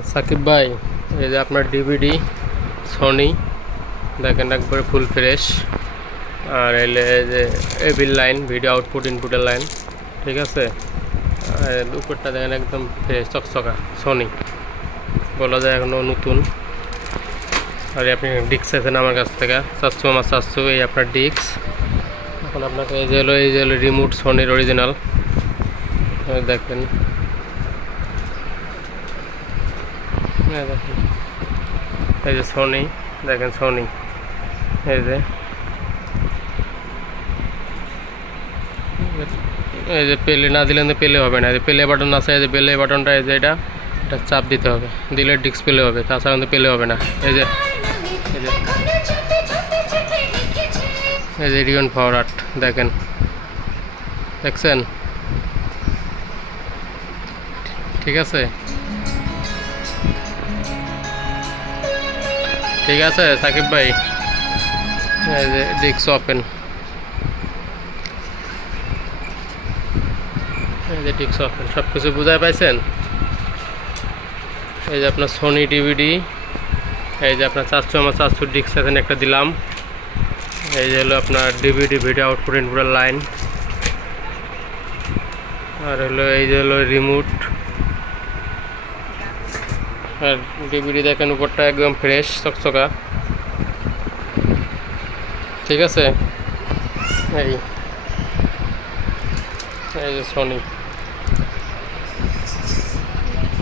সাকিব ভাই, এই যে আপনার ডিভিডি সনি দেখেন একবারে ফুল ফ্রেশ আর এলে যে এবিল লাইন ভিডিও আউটপুট ইনপুটের লাইন ঠিক আছে? আর উপরটা দেখেন একদম ফ্রেশ চকচকা সনি বলা যায় এখনও নতুন। আর আপনি ডিক্স আছেন আমার কাছ থেকে। চারশো আমার চারশো এই আপনার ডিক্স এখন আপনাকে এই যে হলো এই যে হলো রিমোট সনির অরিজিনাল দেখেন এই দেখেন এই যে সোনি দেখেন সোনি এই যে। এই যে পেলে না দিলে তো পেলে হবে না। এই যে পেলে বাটন আছে, এই যে পেলে বাটনটা এই যে এটা এটা চাপ দিতে হবে। দিলে ডিস্ক পেলে হবে, তাছাড়া কিন্তু পেলে হবে না। এই যে এই যে। রিয়ন আট, দেখেন। দেখছেন? ঠিক আছে? ঠিক আছে, সাকিব ভাই। ডিস্ক ওপেন এই যে ডিস্ক ওপেন সব কিছু বুঝায় পাইছেন? এই যে আপনার সোনি ডিভিডি এই যে আপনার চারশো আমার চারশো ডিস্ক এখানে একটা দিলাম। এই যে হলো আপনার ডিভিডি ভিডিও আউটপুট ইনপুটের লাইন আর হলো এই যে হলো রিমোট আর ডিবিডি দেখেন উপরটা একদম ফ্রেশ চকচকা। ঠিক আছে? এই। এই যে সনি